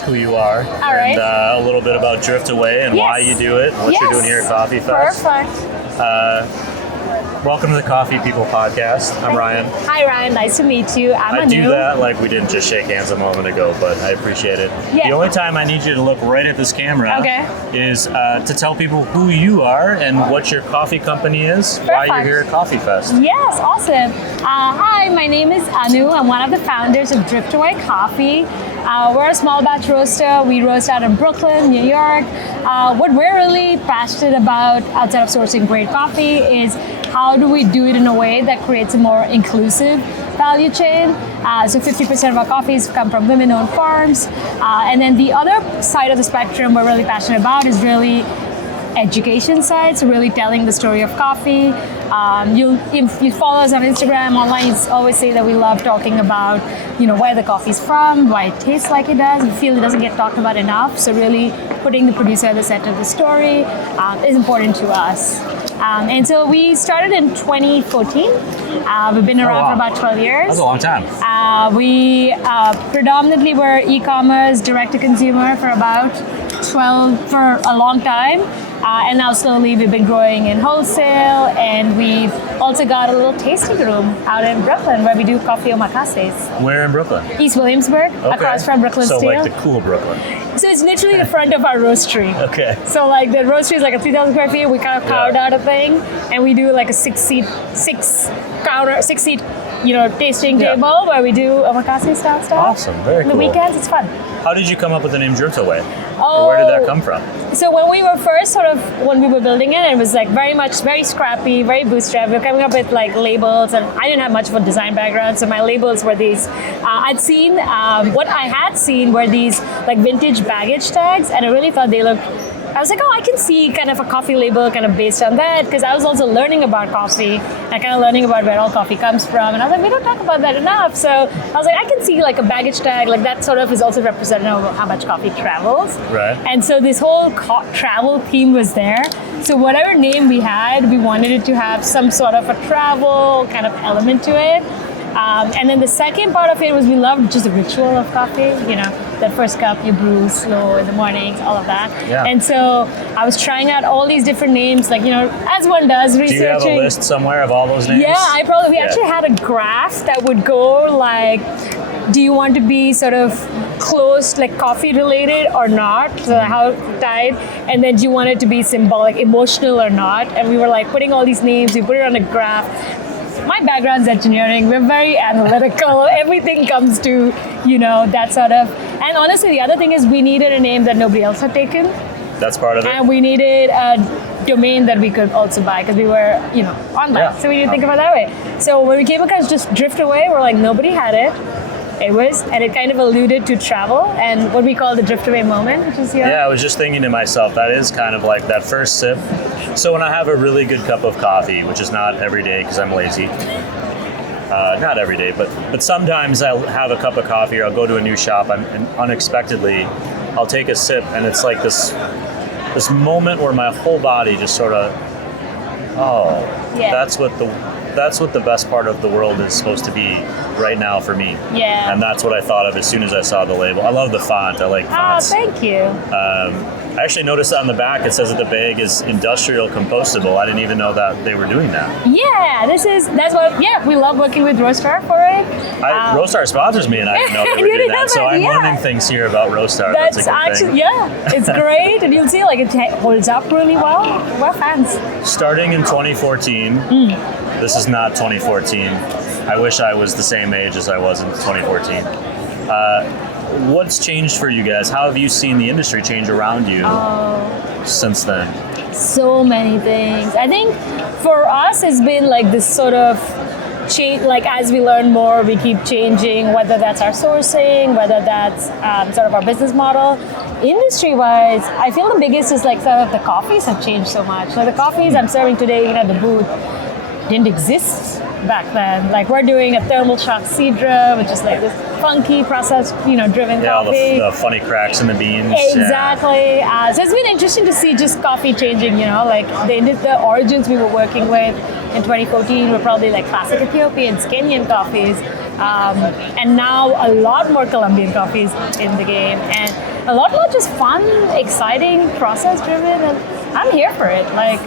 ask who you are. All right. And a little bit about Driftaway and why you do it, what you're doing here at CoffeeFest. Perfect. Welcome to the Coffee People podcast. I'm Ryan. Hi, Ryan. Nice to meet you. I'm I Anu. do that like we didn't just shake hands a moment ago, but I appreciate it. Yeah. The only time I need you to look right at this camera is to tell people who you are and what your coffee company is, why you're here at CoffeeFest. Yes, awesome. Hi, my name is Anu. I'm one of the founders of Driftaway Coffee. We're a small batch roaster. We roast out in Brooklyn, New York. What we're really passionate about outside of sourcing great coffee is how do we do it in a way that creates a more inclusive value chain. So 50% of our coffees come from women-owned farms. And then the other side of the spectrum we're really passionate about is really education side, so really telling the story of coffee. If you follow us on Instagram, online, you always say that we love talking about, where the coffee's from, why it tastes like it does. We feel it doesn't get talked about enough, so really putting the producer at the center of the story is important to us. And so we started in 2014. We've been around for about 12 years. That's a long time. We predominantly were e-commerce, direct-to-consumer for a long time. And now slowly we've been growing in wholesale, and we've also got a little tasting room out in Brooklyn where we do coffee omakase. Where in Brooklyn? East Williamsburg, across from Brooklyn Steel. So like the cool Brooklyn. So it's literally the front of our roastery. Okay. So like the roastery is like a 3,000 square feet. We kind of carved out a thing, and we do like a six-seat, tasting table where we do omakase style stuff. Awesome, very cool. On the weekends, it's fun. How did you come up with the name Driftaway? Oh, where did that come from? So when we were first when we were building it was like very scrappy, very bootstrap. We were coming up with like labels, and I didn't have much of a design background, so my labels were these. What I had seen were these like vintage baggage tags, and I really thought they looked. I was like, I can see kind of a coffee label kind of based on that, because I was also learning about coffee and kind of learning about where all coffee comes from. And I was like, we don't talk about that enough. So I was like, I can see like a baggage tag, like that sort of is also representative of how much coffee travels. Right. And so this whole travel theme was there. So whatever name we had, we wanted it to have some sort of a travel kind of element to it. And then the second part of it was we loved just the ritual of coffee, that first cup you brew slow in the mornings, all of that. Yeah. And so I was trying out all these different names, like, as one does, researching. Do you have a list somewhere of all those names? Yeah, we actually had a graph that would go like, do you want to be sort of close, like coffee related or not? So how tied? And then do you want it to be symbolic, emotional or not? And we were like putting all these names, we put it on a graph. My background's engineering. We're very analytical. Everything comes to, that sort of. And honestly, the other thing is we needed a name that nobody else had taken. That's part of it. And we needed a domain that we could also buy because we were, online. Yeah. So we didn't think about it that way. So when we came across just Driftaway, we're like, nobody had it. And it kind of alluded to travel and what we call the Driftaway moment, which is here. Yeah, I was just thinking to myself, that is kind of like that first sip. So when I have a really good cup of coffee, which is not every day because I'm lazy, not every day, but sometimes I'll have a cup of coffee or I'll go to a new shop and unexpectedly I'll take a sip and it's like this moment where my whole body just sort of, that's what the best part of the world is supposed to be right now for me. Yeah. And that's what I thought of as soon as I saw the label. I love the font. I like fonts. Oh, thank you. I actually noticed on the back it says that the bag is industrial compostable. I didn't even know that they were doing that. Yeah, we love working with Roastar for it. Roastar sponsors me and I didn't know they were doing that. So I'm learning things here about Roastar. That's a good thing. It's great. And you'll see like it holds up really well. We're fans. Starting in 2014, this is not 2014. I wish I was the same age as I was in 2014. What's changed for you guys? How have you seen the industry change around you since then? So many things. I think for us it's been like this sort of change, like as we learn more, we keep changing, whether that's our sourcing, whether that's sort of our business model. Industry-wise, I feel the biggest is like sort of the coffees have changed so much. So the coffees I'm serving today at the booth didn't exist back then. Like we're doing a thermal shock Sidra, which is like this funky process, driven coffee. Yeah, the funny cracks in the beans. Exactly. Yeah. So it's been interesting to see just coffee changing, like the origins we were working with in 2014 were probably like classic Ethiopian, Kenyan coffees. And now a lot more Colombian coffees in the game, and a lot more just fun, exciting, process-driven, and I'm here for it. Like,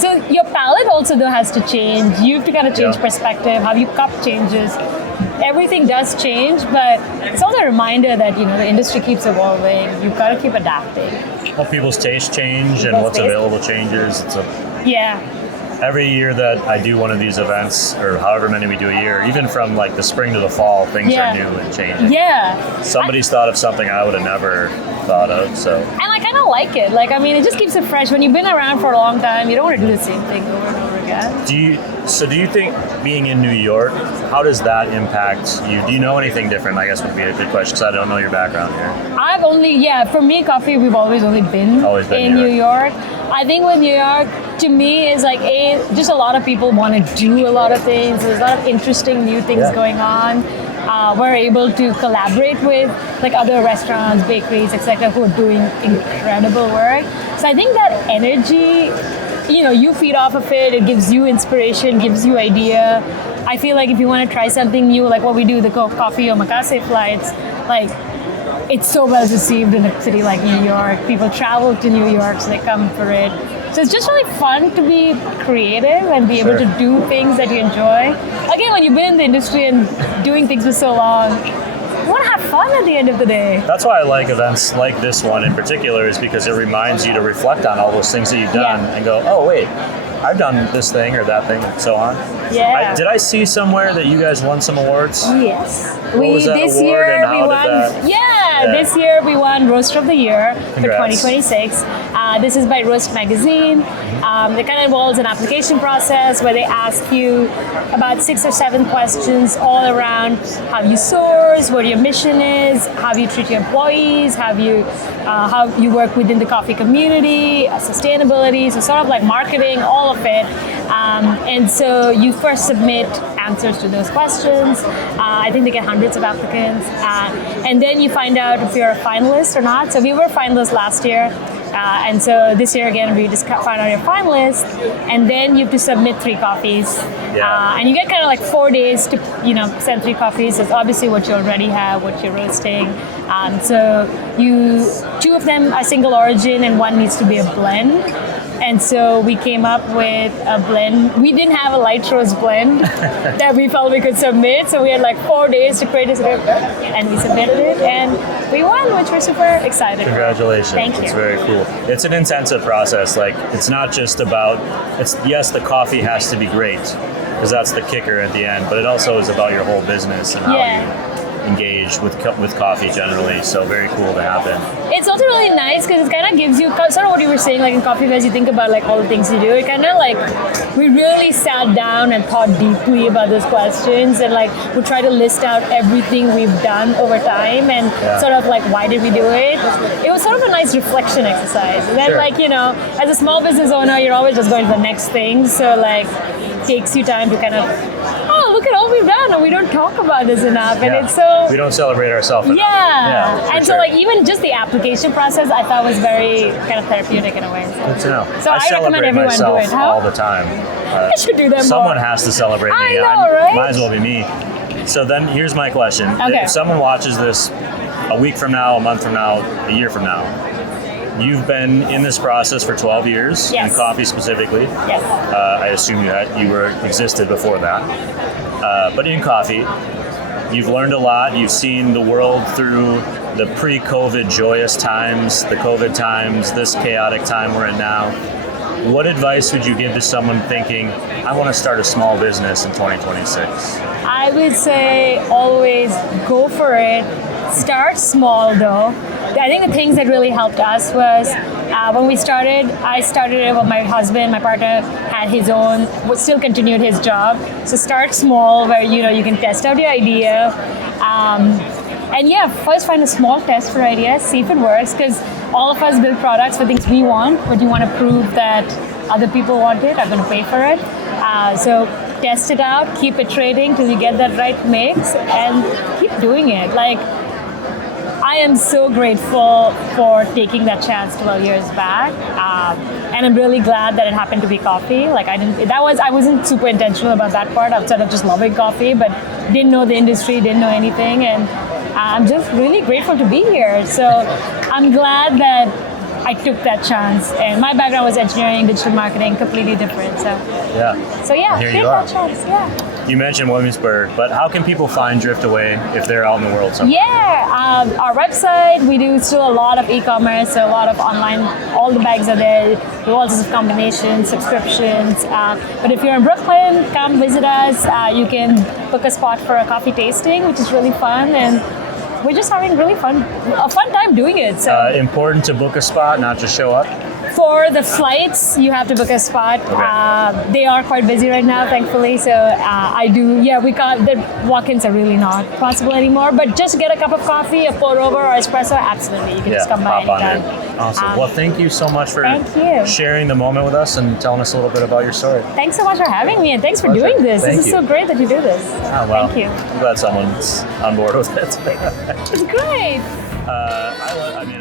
so your palate also though has to change. You have to kind of change perspective. How you cup changes. Everything does change, but it's also a reminder that the industry keeps evolving. You've got to keep adapting. Well, people's tastes change and what's available changes. Every year that I do one of these events, or however many we do a year, even from like the spring to the fall, things are new and changing. Yeah. Somebody's thought of something I would have never thought of. So. And I kind of like it. Like, I mean, it just keeps it fresh. When you've been around for a long time, you don't want to do the same thing over and over again. Do you think being in New York, how does that impact you? Do you know anything different? I guess would be a good question because I don't know your background here. I've only, for me, coffee, we've always been in New York. I think with New York, to me, is like just a lot of people want to do a lot of things. There's a lot of interesting new things going on. We're able to collaborate with like other restaurants, bakeries, etc., who are doing incredible work. So I think that energy, you feed off of it. It gives you inspiration, gives you idea. I feel like if you want to try something new, like what we do, the coffee omakase flights, like it's so well received in a city like New York. People travel to New York, so they come for it. So it's just really fun to be creative and be able to do things that you enjoy. Again, when you've been in the industry and doing things for so long, you want to have fun at the end of the day. That's why I like events like this one in particular, is because it reminds you to reflect on all those things that you've done and go, oh, wait, I've done this thing or that thing and so on. Yeah. Did I see somewhere that you guys won some awards? Yes. What was that this award year and how we did won. that? This year we won Roaster of the Year Congrats. for 2026. This is by Roast Magazine. It kind of involves an application process where they ask you about 6 or 7 questions all around how you source, what your mission is, how you treat your employees, how you work within the coffee community, sustainability, so sort of like marketing, all of it. And so you first submit answers to those questions. I think they get hundreds of applicants. And then you find out if you're a finalist or not. So we were finalists last year. And so this year again, we just find out your finalist, and then you have to submit 3 coffees. And you get kind of like 4 days to, send 3 coffees. It's obviously what you already have, what you're roasting. So 2 of them are single origin and 1 needs to be a blend. And so we came up with a blend. We didn't have a light roast blend that we felt we could submit. So we had like 4 days to create a and we submitted it and we won, which we're super excited Congratulations. for. Thank you. It's very cool. It's an intensive process. Like, it's not just about, yes, the coffee has to be great because that's the kicker at the end, but it also is about your whole business and how you engage with coffee generally. So very cool to happen. It's also really nice because it kind of gives you sort of what you were saying, like in CoffeeFest, you think about like all the things you do. It kind of like, we really sat down and thought deeply about those questions and like we try to list out everything we've done over time and sort of like why did we do it. It was sort of a nice reflection exercise. And then like, as a small business owner, you're always just going to the next thing. So like, it takes you time to kind of, look at all we've done, and we don't talk about this enough, and it's so... We don't celebrate ourselves enough. And so like even just the application process I thought was very kind of therapeutic in a way. Good to know. So I recommend everyone do it. All the time. I should do that more. Someone has to celebrate me. I know, right? Might as well be me. So then here's my question. Okay. If someone watches this a week from now, a month from now, a year from now, you've been in this process for 12 years, in coffee specifically. Yes. I assume you existed before that. But in coffee, you've learned a lot. You've seen the world through the pre-COVID joyous times, the COVID times, this chaotic time we're in now. What advice would you give to someone thinking, I want to start a small business in 2026? I would say always go for it. Start small though. I think the things that really helped us was when we started, I started it with my husband, my partner had his own, still continued his job. So start small where you can test out your idea. And first find a small test for ideas, see if it works, because all of us build products for things we want, but you want to prove that other people want it, are going to pay for it. So test it out, keep iterating till you get that right mix, and keep doing it. Like, I am so grateful for taking that chance 12 years back, and I'm really glad that it happened to be coffee. Like I wasn't super intentional about that part outside of just loving coffee, but didn't know the industry, didn't know anything, and I'm just really grateful to be here. So I'm glad that I took that chance. And my background was engineering, digital marketing, completely different. So yeah, here take you are. that chance. Yeah. You mentioned Williamsburg, but how can people find Driftaway if they're out in the world somewhere? Yeah, our website, we do still a lot of e-commerce, so a lot of online, all the bags are there, all sorts of combinations, subscriptions. But if you're in Brooklyn, come visit us. You can book a spot for a coffee tasting, which is really fun, and we're just having a fun time doing it. So important to book a spot, not just show up. for the flights, you have to book a spot. Okay. They are quite busy right now, thankfully. So I do. Yeah, we can't. The walk-ins are really not possible anymore. But just get a cup of coffee, a pour over, or espresso. Absolutely, you can just come by pop on anytime. in. Awesome. Well, thank you so much for Thank you. sharing the moment with us and telling us a little bit about your story. Thanks so much for having me, and thanks for Pleasure. doing this. Thank This is you. so great that you do this. Oh, well, Thank you. I'm glad someone's on board with it. It's great. I mean,